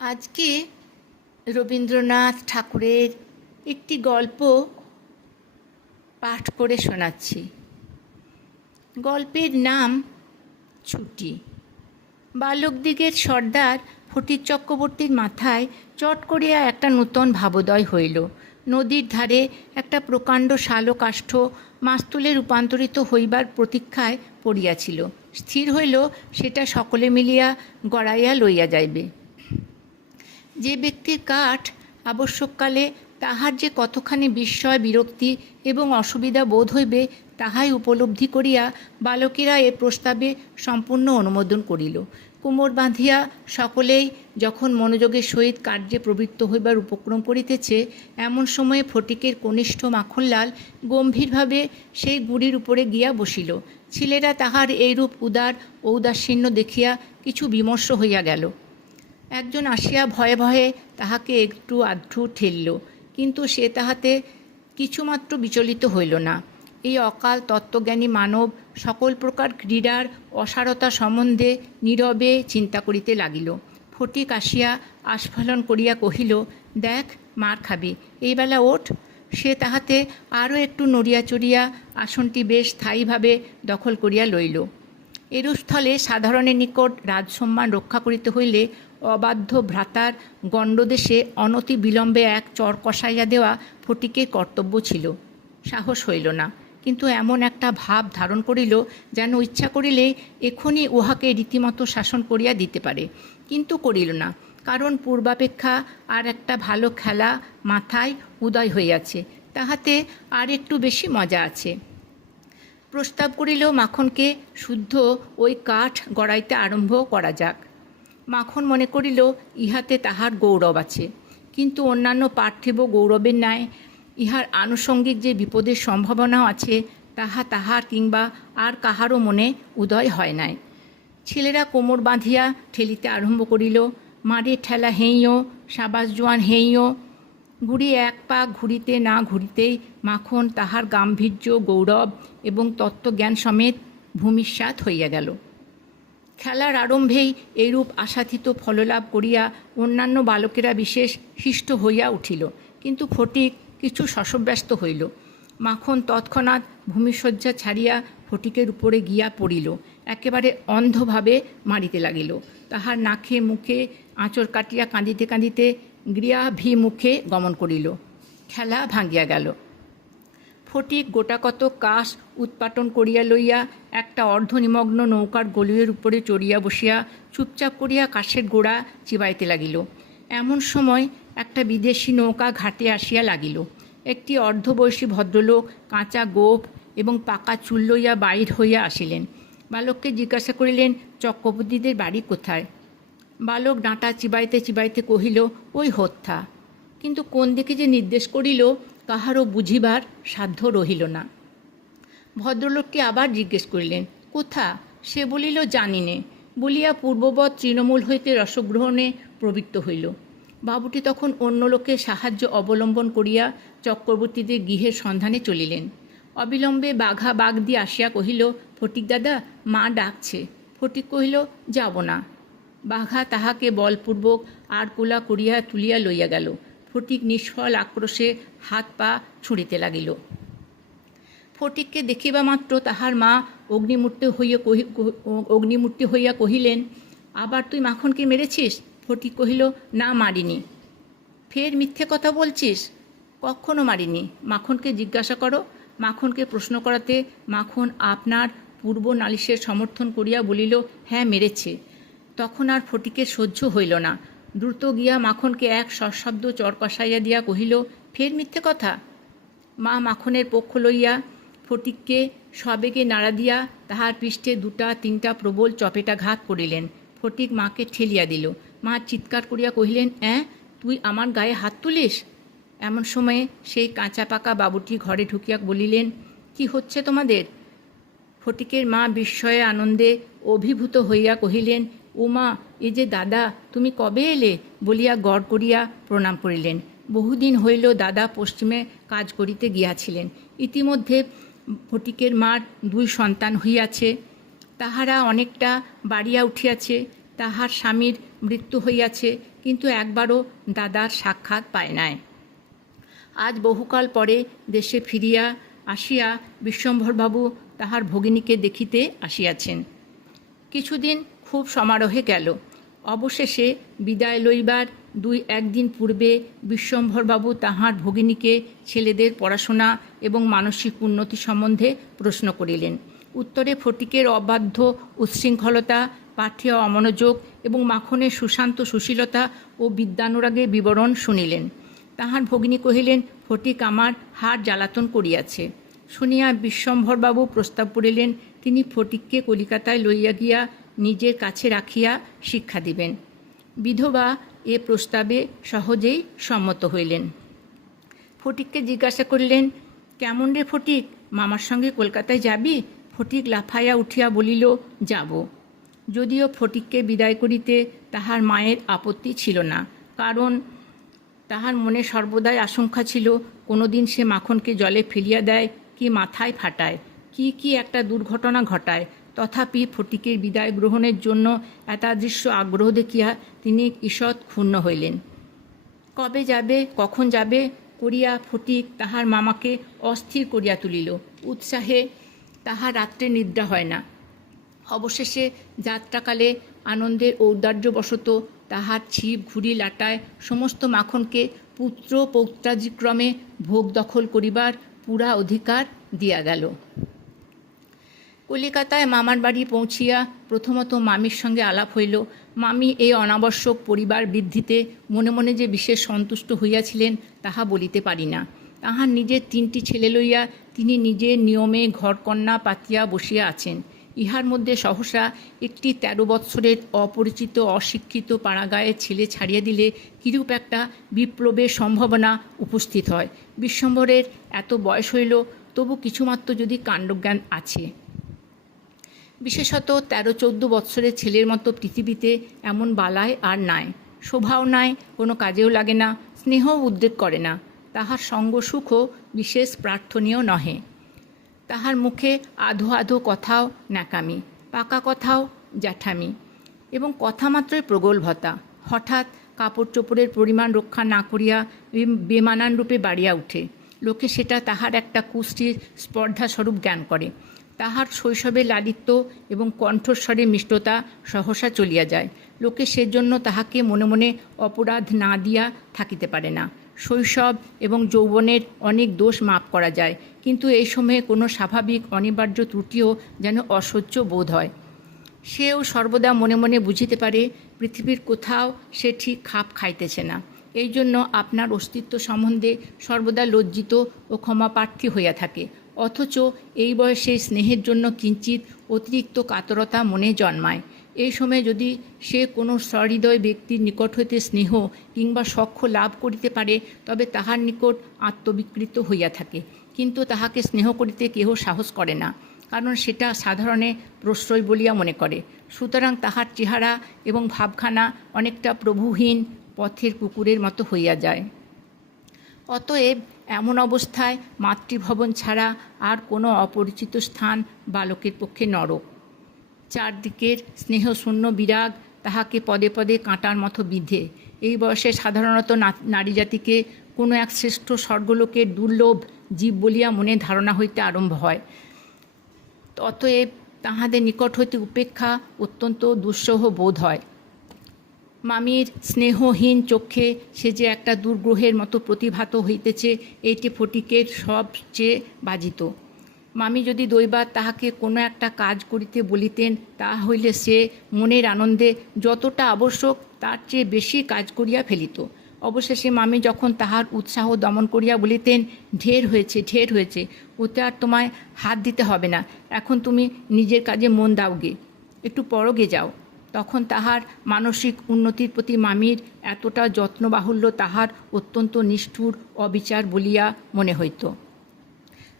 আজকে রবীন্দ্রনাথ ঠাকুরের একটি গল্প পাঠ করে শোনাচ্ছি। গল্পের নাম ছুটি। বালকদিগের সর্দার ফটিক চক্রবর্তীর মাথায় চট করিয়া একটা নূতন ভাবোদয় হইল। নদীর ধারে একটা প্রকাণ্ড শালকাষ্ঠ মাস্তুলে রূপান্তরিত হইবার প্রতীক্ষায় পড়িয়াছিল। স্থির হইল, সেটা সকলে মিলিয়া গড়াইয়া লইয়া যাইবে। যে ব্যক্তির কাঠ আবশ্যককালে তাহার যে কতখানি বিস্ময়, বিরক্তি এবং অসুবিধা বোধ হইবে, তাহাই উপলব্ধি করিয়া বালকেরা এ প্রস্তাবে সম্পূর্ণ অনুমোদন করিল। কোমর বাঁধিয়া সকলেই যখন মনোযোগের সহিত কার্যে প্রবৃত্ত হইবার উপক্রম করিতেছে, এমন সময়ে ফটিকের কনিষ্ঠ মাখনলাল গম্ভীরভাবে সেই গুড়ির উপরে গিয়া বসিল। ছেলেরা তাহার এইরূপ উদার, ঔদাসীন্য দেখিয়া কিছু বিমর্ষ হইয়া গেল। একজন আসিয়া ভয়ে ভয়ে তাহাকে একটু আধটু ঠেলল, কিন্তু সে তাহাতে কিছুমাত্র বিচলিত হইল না। এই অকাল তত্ত্বজ্ঞানী মানব সকল প্রকার ক্রীড়ার অসারতা সম্বন্ধে নীরবে চিন্তা করিতে লাগিল। ফটিক আসিয়া আস্ফালন করিয়া কহিল, দেখ, মার খাবি, এই বেলা ওঠ সে তাহাতে আরও একটু নড়িয়া চড়িয়া আসনটি বেশ স্থায়ীভাবে দখল করিয়া লইল। এরূপ স্থলে সাধারণের নিকট রাজসম্মান রক্ষা করিতে হইলে অবাধ্য ভ্রাতার গণ্ডদেশে অনতি বিলম্বে এক চর কষাইয়া দেওয়া ফটিকের কর্তব্য ছিল। সাহস হইল না। কিন্তু এমন একটা ভাব ধারণ করিল যেন ইচ্ছা করিলে এখনই উহাকে রীতিমতো শাসন করিয়া দিতে পারে। কিন্তু করিল না। কারণ পূর্বাপেক্ষা আর একটা ভালো খেলা মাথায় উদয় হইয়াছে। তাহাতে আর একটু বেশি মজা আছে। প্রস্তাব করিল মাখনকে শুদ্ধ ওই কাঠ গড়াইতে আরম্ভ করা যাক। মাখন মনে করিল, ইহাতে তাহার গৌরব আছে। কিন্তু অন্যান্য পার্থিব গৌরবের ন্যায় ইহার আনুষঙ্গিক যে বিপদের সম্ভাবনাও আছে, তাহা তাহার কিংবা আর কাহারও মনে উদয় হয় নাই। ছেলেরা কোমর বাঁধিয়া ঠেলিতে আরম্ভ করিল, মারে ঠেলা হেঁইও সাবাস জোয়ান হেঁইও ঘুড়ি এক পা ঘুরিতে না ঘুরিতেই মাখন তাহার গাম্ভীর্য, গৌরব এবং তত্ত্বজ্ঞান সমেত ভূমিস্বাত হইয়া গেল। খেলার আরম্ভেই এইরূপ আশাতীত ফললাভ করিয়া অন্যান্য বালকেরা বিশেষ হিষ্ট হইয়া উঠিল, কিন্তু ফটিক কিছু শশব্যস্ত হইল। মাখন তৎক্ষণাৎ ভূমিশয্যা ছাড়িয়া ফটিকের উপরে গিয়া পড়িল, একেবারে অন্ধভাবে মারিতে লাগিল। তাহার নাকে, মুখে আঁচড় কাটিয়া কাঁদিতে কাঁদিতে গৃহাভিমুখে গমন করিল। খেলা ভাঙ্গিয়া গেল। ফটিক গোটাকত কাশ উৎপাটন করিয়া লইয়া একটা অর্ধনিমগ্ন নৌকার গলিয়ের উপরে চড়িয়া বসিয়া চুপচাপ করিয়া কাশের গোড়া চিবাইতে লাগিল। এমন সময় একটা বিদেশি নৌকা ঘাটে আসিয়া লাগিল। একটি অর্ধবয়সী ভদ্রলোক কাঁচা গোপ এবং পাকা চুল লইয়া বাহির হইয়া আসিলেন। বালককে জিজ্ঞাসা করিলেন, চক্রবর্তীদের বাড়ি কোথায়? বালক ডাঁটা চিবাইতে চিবাইতে কহিল, ওই হত্যা। কিন্তু কোন দিকে যে নির্দেশ করিল, কাহারও বুঝিবার সাধ্য রহিল না। ভদ্রলোককে আবার জিজ্ঞেস করিলেন, কোথা? সে বলিল জানি নে বলিয়া পূর্ববৎ তৃণমূল হইতে রসগ্রহণে প্রবৃত্ত হইল। বাবুটি তখন অন্য লোকের সাহায্য অবলম্বন করিয়া চক্রবর্তীদের গৃহের সন্ধানে চলিলেন। অবিলম্বে বাঘা বাঘ দিয়ে আসিয়া কহিল, ফটিক দাদা, মা ডাকছে। ফটিক কহিল, যাব না। বাঘা তাহাকে বলপূর্বক আড়কুলা করিয়া তুলিয়া লইয়া গেল। ফটিক নিষ্ফল আক্রোশে হাত পা ছুঁড়িতে লাগিল। ফটিককে দেখিবা মাত্র তাহার মা অগ্নিমূর্তি হইয়া কহি, অগ্নিমূর্তি হইয়া কহিলেন, আবার তুই মাখনকে মেরেছিস? ফটিক কহিল, না মারিনি। ফের মিথ্যে কথা বলছিস? কখনো মারিনি। মাখনকে জিজ্ঞাসা করো। মাখনকে প্রশ্ন করাতে মাখন আপনার পূর্ব নালিশের সমর্থন করিয়া বলিল হ্যাঁ মেরেছে। তখন আর ফটিকের সহ্য হইল না। দ্রুত গিয়া মাখনকে এক সশব্দ চরকষাইয়া দিয়া কহিল, ফের মিথ্যে কথা? মা মাখনের পক্ষ লইয়া ফটিককে সবেগে নাড়া দিয়া তাহার পৃষ্ঠে দুটা তিনটা প্রবল চপেটা ঘাত করিলেন। ফটিক মাকে ঠেলিয়া দিল। মা চিৎকার করিয়া কহিলেন, অ্যাঁ, তুই আমার গায়ে হাত তুলিস? এমন সময়ে সেই কাঁচা পাকা বাবুটি ঘরে ঢুকিয়া বলিলেন, কি হচ্ছে তোমাদের? ফটিকের মা বিস্ময়ে আনন্দে অভিভূত হইয়া কহিলেন উমা এ যে দাদা, তুমি কবে এলে? বলিয়া গড় করিয়া প্রণাম করিলেন। বহুদিন হইল দাদা পশ্চিমে কাজ করিতে গিয়াছিলেন। ইতিমধ্যে ফটিকের মার দুই সন্তান হইয়াছে। তাহারা অনেকটা বাড়িয়া উঠিয়াছে। তাহার স্বামীর মৃত্যু হইয়াছে, কিন্তু একবারও দাদার সাক্ষাৎ পায় নাই। আজ বহুকাল পরে দেশে ফিরিয়া আসিয়া বিশ্বম্ভরবাবু তাহার ভগিনীকে দেখিতে আসিয়াছেন। কিছুদিন খুব সমারোহে গেল। অবশেষে বিদায় লইবার দুই একদিন পূর্বে বিশ্বম্ভরবাবু তাহার ভগিনীকে ছেলেদের পড়াশোনা এবং মানসিক উন্নতি সম্বন্ধে প্রশ্ন করিলেন। উত্তরে ফটিকের অবাধ্য উচ্ছৃঙ্খলতা, পাঠ্য অমনোযোগ এবং মাখনের সুশান্ত সুশীলতা ও বিদ্যানুরাগের বিবরণ শুনিলেন। তাহার ভগিনী কহিলেন, ফটিক আমার হাড় জ্বালাতন করিয়াছে। শুনিয়া বিশ্বম্ভরবাবু প্রস্তাব করিলেন, তিনি ফটিককে কলিকাতায় লইয়া গিয়া নিজের কাছে রাখিয়া শিক্ষা দিবেন। বিধবা এ প্রস্তাবে সহজেই সম্মত হইলেন। ফটিককে জিজ্ঞাসা করিলেন, কেমন রে ফটিক, মামার সঙ্গে কলকাতায় যাবি? ফটিক লাফাইয়া উঠিয়া বলিল, যাব। যদিও ফটিককে বিদায় করিতে তাহার মায়ের আপত্তি ছিল না, কারণ তাহার মনে সর্বদাই আশঙ্কা ছিল, কোনোদিন সে মাখনকে জলে ফেলিয়া দেয় কি মাথায় ফাটায়, কি কি একটা দুর্ঘটনা ঘটায় তথাপি ফটিকের বিদায় গ্রহণের জন্য এতাদৃশ্য আগ্রহ দেখিয়া তিনি ঈষৎ ক্ষুণ্ণ হইলেন। কবে যাবে, কখন যাবে, করিয়া ফটিক তাহার মামাকে অস্থির করিয়া তুলিল। উৎসাহে তাহার রাত্রে নিদ্রা হয় না। অবশেষে যাত্রাকালে আনন্দের ঔদার্যবশত তাহার ছিপ, ঘুড়ি লাটায় সমস্ত মাখনকে পুত্র পৌত্রাজিক্রমে ভোগ দখল করিবার পুরা অধিকার দিয়া গেল। কলিকাতায় মামার বাড়ি পৌঁছিয়া প্রথমত মামির সঙ্গে আলাপ হইল। মামি এই অনাবশ্যক পরিবার বৃদ্ধিতে মনে মনে যে বিশেষ সন্তুষ্ট হইয়াছিলেন তাহা বলিতে পারি না। তাহার নিজের তিনটি ছেলে লইয়া তিনি নিজের নিয়মে ঘরকন্যা পাতিয়া বসিয়া আছেন। ইহার মধ্যে সহসা একটি তেরো বৎসরের অপরিচিত অশিক্ষিত পাড়াগাঁয়ের ছেলে ছাড়িয়ে দিলে কিরূপ একটা বিপ্লবের সম্ভাবনা উপস্থিত হয়। বিশ্বম্বরের এত বয়স হইল, তবু কিছুমাত্র যদি কাণ্ডজ্ঞান আছে। বিশেষত তেরো, চোদ্দ বৎসরের ছেলের মতো পৃথিবীতে এমন বালায় আর নাই। শোভাও নাই, কোনো কাজেও লাগে না স্নেহ উদ্বেগ করে না। তাহার সঙ্গ সুখও বিশেষ প্রার্থনীয় নহে। তাহার মুখে আধো আধো কথাও ন্যাকামি, পাকা কথাও জ্যাঠামি এবং কথা মাত্রই প্রগল্ভতা। হঠাৎ কাপড় চোপড়ের পরিমাণ রক্ষা না করিয়া বেমানান রূপে বাড়িয়া উঠে। লোকে সেটা তাহার একটা কুষ্টির স্পর্ধাস্বরূপ জ্ঞান করে। তাহার শৈশবে লালিত্য এবং কণ্ঠস্বরে মিষ্টতা সহসা চলিয়া যায়। লোকে সেজন্য তাহাকে মনে মনে অপরাধ না দিয়া থাকিতে পারে না। শৈশব এবং যৌবনের অনেক দোষ মাপ করা যায়, কিন্তু এই সময়ে কোনো স্বাভাবিক অনিবার্য ত্রুটিও যেন অসহ্য বোধ হয়। সেও সর্বদা মনে মনে বুঝিতে পারে, পৃথিবীর কোথাও সে ঠিক খাপ খাইতেছে না। এই জন্য আপনার অস্তিত্ব সম্বন্ধে সর্বদা লজ্জিত ও ক্ষমাপ্রার্থী হইয়া থাকে। অথচ এই বয়সে স্নেহের জন্য কিঞ্চিত অতিরিক্ত কাতরতা মনে জন্মায়। এই সময় যদি সে কোনো সহৃদয় ব্যক্তির নিকট হইতে স্নেহ কিংবা সখ্য লাভ করিতে পারে, তবে তাহার নিকট আত্মবিকৃত হইয়া থাকে। কিন্তু তাহাকে স্নেহ করিতে কেহ সাহস করে না, কারণ সেটা সাধারণে প্রশ্রয় বলিয়া মনে করে। সুতরাং তাহার চেহারা এবং ভাবখানা অনেকটা প্রভুহীন পথের কুকুরের মতো হইয়া যায়। অতএব এমন অবস্থায় মাতৃভবন ছাড়া আর কোনো অপরিচিত স্থান বালকের পক্ষে নরক। চারদিকের স্নেহশূন্য বিরাগ তাহাকে পদে পদে কাঁটার মতো বিধে। এই বয়সে সাধারণত নারী জাতিকে কোনো এক শ্রেষ্ঠ স্বর্গলোকের দুর্লভ জীব বলিয়া মনে ধারণা হইতে আরম্ভ হয়। অতএব তাহাদের নিকট হইতে উপেক্ষা অত্যন্ত দুঃসহ বোধ হয়। মামির স্নেহহীন চক্ষে সে যে একটা দুর্গ্রহের মতো প্রতিভাত হইতেছে, এইটি ফটিকের সবচেয়ে বাজিত। মামি যদি দৈবাত তাহাকে কোনো একটা কাজ করিতে বলিতেন, তা হইলে সে মনের আনন্দে যতটা আবশ্যক, তার চেয়ে বেশি কাজ করিয়া ফেলিত। অবশেষে মামি যখন তাহার উৎসাহ দমন করিয়া বলিতেন, ঢের হয়েছে ঢের হয়েছে, ওতে আর তোমায় হাত দিতে হবে না, এখন তুমি নিজের কাজে মন দাওগে, একটু পরগে যাও। তখন তাহার মানসিক উন্নতির প্রতি মামির এতটা যত্নবাহুল্য তাহার অত্যন্ত নিষ্ঠুর অবিচার বলিয়া মনে হইত।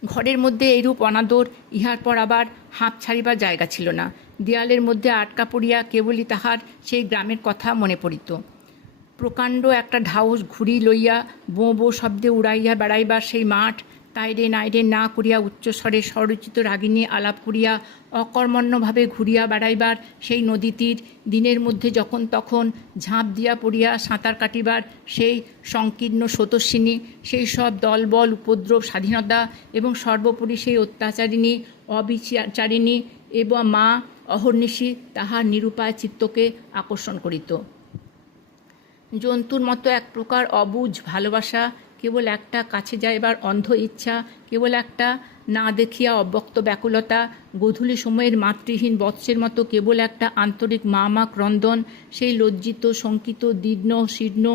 ঘরের মধ্যে এইরূপ অনাদর ইহার পর আবার হাঁপ ছাড়িবার জায়গা ছিল না। দেয়ালের মধ্যে আটকা পড়িয়া কেবলই তাহার সেই গ্রামের কথা মনে পড়িত। প্রকাণ্ড একটা ঢাউস ঘুড়ি লইয়া বোঁ বো শব্দে উড়াইয়া বেড়াইবার সেই মাঠ তাইরে নাইরে না করিয়া উচ্চস্বরে স্বরচিত রাগিনী আলাপ করিয়া অকর্মণ্যভাবে ঘুরিয়া বেড়াইবার সেই নদী তীর দিনের মধ্যে যখন তখন ঝাঁপ দিয়া পড়িয়া সাঁতার কাটিবার সেই সংকীর্ণ স্রোতস্বিনী, সেই সব দলবল, উপদ্রব, স্বাধীনতা এবং সর্বোপরি সেই অত্যাচারিণী, অবিচারিণী এবং মা অহর্নিশি তাহার নিরুপায় চিত্তকে আকর্ষণ করিত। জন্তুর মতো এক প্রকার অবুঝ ভালোবাসা কেবল একটা কাছে যাইবার অন্ধ ইচ্ছা, কেবল একটা না দেখিয়া অব্যক্ত ব্যাকুলতা গধূলি সময়ের মাতৃহীন বৎসের মতো কেবল একটা আন্তরিক মা মা ক্রন্দন সেই লজ্জিত, শঙ্কিত, দীর্ণ, শীর্ণ,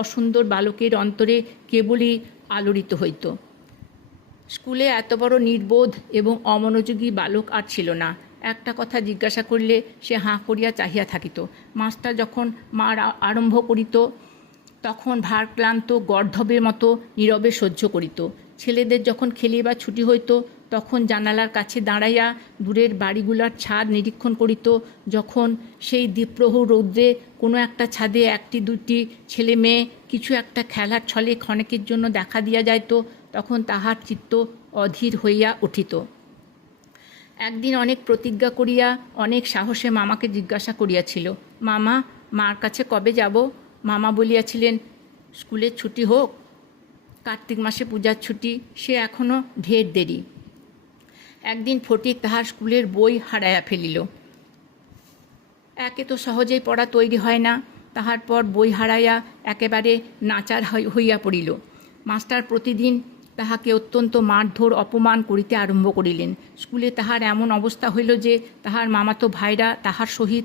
অসুন্দর বালকের অন্তরে কেবলই আলোড়িত হইত। স্কুলে এত বড় নির্বোধ এবং অমনোযোগী বালক আর ছিল না। একটা কথা জিজ্ঞাসা করলে সে হাঁ করিয়া চাহিয়া থাকিত। মাস্টার যখন মার আরম্ভ করিত তখন ভারক্লান্ত গর্ধবের মতো নীরবে সহ্য করিত। ছেলেদের যখন খেলিবার ছুটি হইত, তখন জানালার কাছে দাঁড়াইয়া দূরের বাড়িগুলার ছাদ নিরীক্ষণ করিত, যখন সেই দ্বীপ্রহ রৌদ্রে কোনো একটা ছাদে একটি, দুটি ছেলে মেয়ে কিছু একটা খেলার ছলে ক্ষণেকের জন্য দেখা দিয়া যাইত, তখন তাহার চিত্ত অধীর হইয়া উঠিত। একদিন অনেক প্রতিজ্ঞা করিয়া, অনেক সাহসে মামাকে জিজ্ঞাসা করিয়াছিল, মামা, মার কাছে কবে যাব? মামা বলিয়াছিলেন স্কুলের ছুটি হোক, কার্তিক মাসে পূজার ছুটি, সে এখনও ঢের দেরি। একদিন ফটিক তাহার স্কুলের বই হারাইয়া ফেলিল। একে তো সহজেই পড়া তৈরি হয় না, তাহার পর বই হারাইয়া একেবারে নাচার হইয়া পড়িল। মাস্টার প্রতিদিন তাহাকে অত্যন্ত মারধর অপমান করিতে আরম্ভ করিলেন। স্কুলে তাহার এমন অবস্থা হইল যে, তাহার মামাতো ভাইরা তাহার সহিত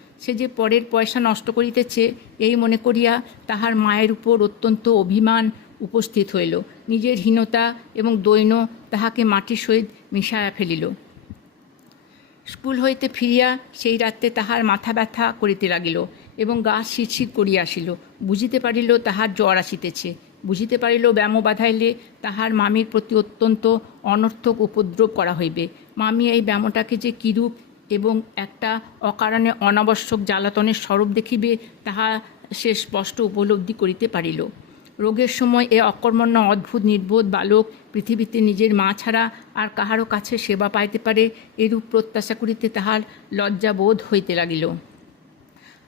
সে যে পরের পয়সা নষ্ট করিতেছে, এই মনে করিয়া তাহার মায়ের উপর অত্যন্ত অভিমান উপস্থিত হইল। নিজের হীনতা এবং দৈন্য তাহাকে মাটির সহিত মিশাইয়া ফেলিল। স্কুল হইতে ফিরিয়া সেই রাত্রে তাহার মাথা ব্যথা করিতে লাগিল এবং গা শিরশির করিয়া আসিল। বুঝিতে পারিল তাহার জ্বর আসিতেছে। বুঝিতে পারিল ব্যামো বাধাইলে তাহার মামির প্রতি অত্যন্ত অনর্থক উপদ্রব করা হইবে। মামি এই ব্যামোটাকে যে কিরূপ এবং একটা অকারণে অনাবশ্যক জ্বালাতনের স্বরূপ দেখিবে, তাহা সে স্পষ্ট উপলব্ধি করিতে পারিল। রোগের সময় এ অকর্মণ্য, অদ্ভুত, নির্বোধ বালক পৃথিবীতে নিজের মা ছাড়া আর কাহারও কাছে সেবা পাইতে পারে, এরূপ প্রত্যাশা করিতে তাহার লজ্জাবোধ হইতে লাগিল।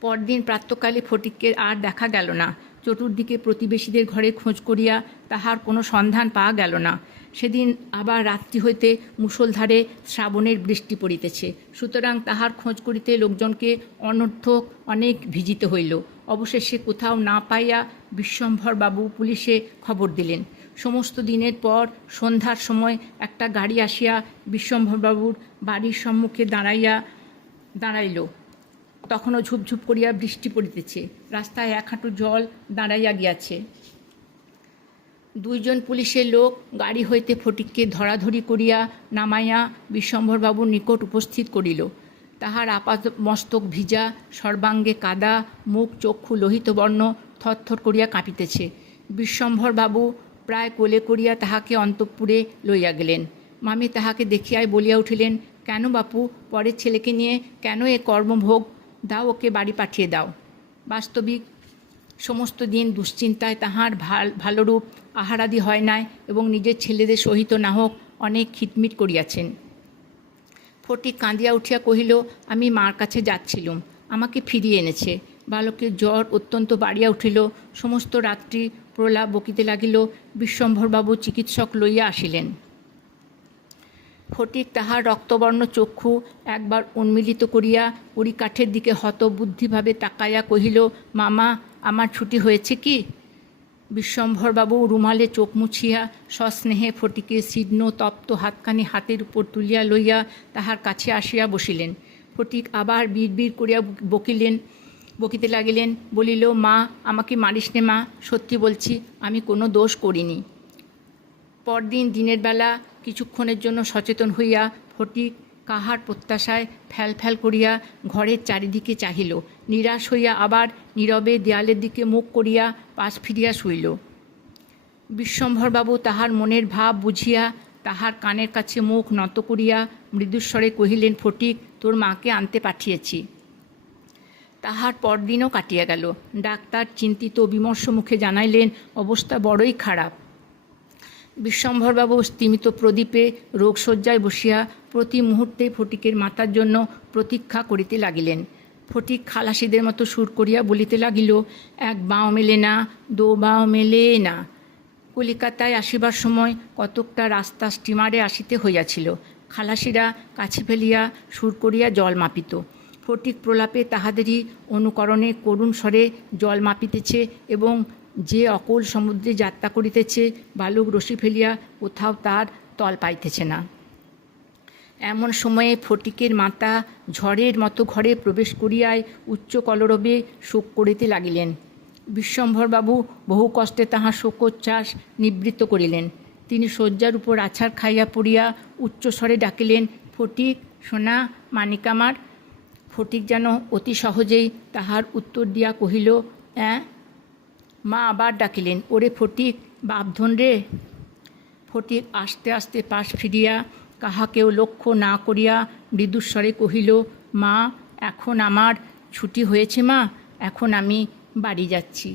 পরদিন প্রাতকালে ফটিককে আর দেখা গেল না। চতুর্দিকে প্রতিবেশীদের ঘরে খোঁজ করিয়া তাহার কোনো সন্ধান পাওয়া গেল না। সেদিন আবার রাত্রি হইতে মুষলধারে শ্রাবণের বৃষ্টি পড়িতেছে। সুতরাং তাহার খোঁজ করিতে লোকজনকে অনর্থক অনেক ভিজিতে হইল। অবশেষে কোথাও না পাইয়া বিশ্বম্ভর বাবু পুলিশে খবর দিলেন। সমস্ত দিনের পর সন্ধ্যার সময় একটা গাড়ি আসিয়া বিশ্বম্ভরবাবুর বাড়ির সম্মুখে দাঁড়াইয়া দাঁড়াইল। তখনও ঝুপঝুপ করিয়া বৃষ্টি পড়িতেছে। রাস্তায় এক হাঁটু জল দাঁড়াইয়া গিয়াছে। দুইজন পুলিশের লোক গাড়ি হইতে ফটিককে ধরাধরি করিয়া নামাইয়া বিশ্বম্ভরবাবুর নিকট উপস্থিত করিল। তাহার আপাত মস্তক ভিজা, সর্বাঙ্গে কাদা, মুখ, চক্ষু, লোহিত বর্ণ থরথর করিয়া কাঁপিতেছে। বিশ্বম্ভরবাবু প্রায় কোলে করিয়া তাহাকে অন্তঃপুরে লইয়া গেলেন। মামি তাহাকে দেখিয়াই বলিয়া উঠিলেন, কেন বাপু, পরের ছেলেকে নিয়ে কেন এ কর্মভোগ? দাও, ওকে বাড়ি পাঠিয়ে দাও। বাস্তবিক সমস্ত দিন দুশ্চিন্তায় তাহার ভালো, ভালোরূপ আহারাদি হয় নাই এবং নিজের ছেলেদের সহিত না হোক অনেক খিটমিট করিয়াছেন। ফটিক কাঁদিয়া উঠিয়া কহিল, আমি মার কাছে যাচ্ছিলুম, আমাকে ফিরিয়ে এনেছে। বালকের জ্বর অত্যন্ত বাড়িয়া উঠিল, সমস্ত রাত্রি প্রলাপ বকিতে লাগিল, বিশ্বম্ভরবাবু চিকিৎসক লইয়া আসিলেন। ফটিক তাহার রক্তবর্ণ চক্ষু একবার উন্মিলিত করিয়া কাঠের দিকে হতবুদ্ধিভাবে তাকাইয়া কহিল, মামা, আমার ছুটি হয়েছে কি? বিশ্বম্ভরবাবু রুমালে চোখ মুছিয়া সস্নেহে ফটিকে ছিন্ন তপ্ত হাতখানি হাতের উপর তুলিয়া লইয়া তাহার কাছে আসিয়া বসিলেন। ফটিক আবার বিড় করিয়া বকিলেন, বকিতে লাগিলেন, বলিল, মা, আমাকে মারিস নে মা, সত্যি বলছি, আমি কোনো দোষ করিনি। পরদিন দিনের বেলা কিছুক্ষণের জন্য সচেতন হইয়া ফটিক কাহার প্রত্যাশায় ফ্যাল ফ্যাল করিয়া ঘরের চারিদিকে চাহিল। নিরাশ হইয়া আবার নীরবে দেয়ালের দিকে মুখ করিয়া পাশ ফিরিয়া শুইল। বিশ্বম্ভরবাবু তাহার মনের ভাব বুঝিয়া তাহার কানের কাছে মুখ নত করিয়া মৃদুস্বরে কহিলেন, ফটিক, তোর মাকে আনতে পাঠিয়েছি। তাহার পরদিনও কাটিয়া গেল। ডাক্তার চিন্তিত বিমর্ষ মুখে জানাইলেন, অবস্থা বড়ই খারাপ। বিশ্বম্ভরবাবু স্তিমিত প্রদীপে রোগশয্যায় বসিয়া প্রতি মুহূর্তে ফটিকের মাতার জন্য প্রতীক্ষা করিতে লাগিলেন। ফটিক খালাসিদের মতো সুর করিয়া বলিতে লাগিল, এক বাঁও মেলে না, দো বাঁও মেলে না। কলিকাতায় আসিবার সময় কতকটা রাস্তা স্টিমারে আসিতে হইয়াছিল। খালাসিরা কাছে ফেলিয়া সুর করিয়া জল মাপিত। ফটিক প্রলাপে তাহাদেরই অনুকরণে করুণ স্বরে জল মাপিতেছে এবং যে অকল সমুদ্রে যাত্রা করিতেছে, বালুক রশি ফেলিয়া কোথাও তার তল পাইতেছে না। এমন সময়ে ফটিকের মাতা ঝড়ের মতো ঘরে প্রবেশ করিয়ায় উচ্চ কলরবে শোক করিতে লাগিলেন। বিশ্বম্ভরবাবু বহু কষ্টে তাহার শোকোচ্ছ্বাস নিবৃত্ত করিলেন। তিনি শয্যার উপর আছাড় খাইয়া পড়িয়া উচ্চস্বরে ডাকিলেন, ফটিক, সোনা মানিকামার ফটিক যেন অতি সহজেই তাহার উত্তর দিয়া কহিল, অ্যাঁ? মা আবার ডাকিলেন, ওরে ফটিক, বাপধন রে। ফটিক আস্তে আস্তে পাশ ফিরিয়া কাহাকেও লক্ষ্য না করিয়া মৃদুস্বরে কহিল, মা, এখন আমার ছুটি হয়েছে মা, এখন আমি বাড়ি যাচ্ছি।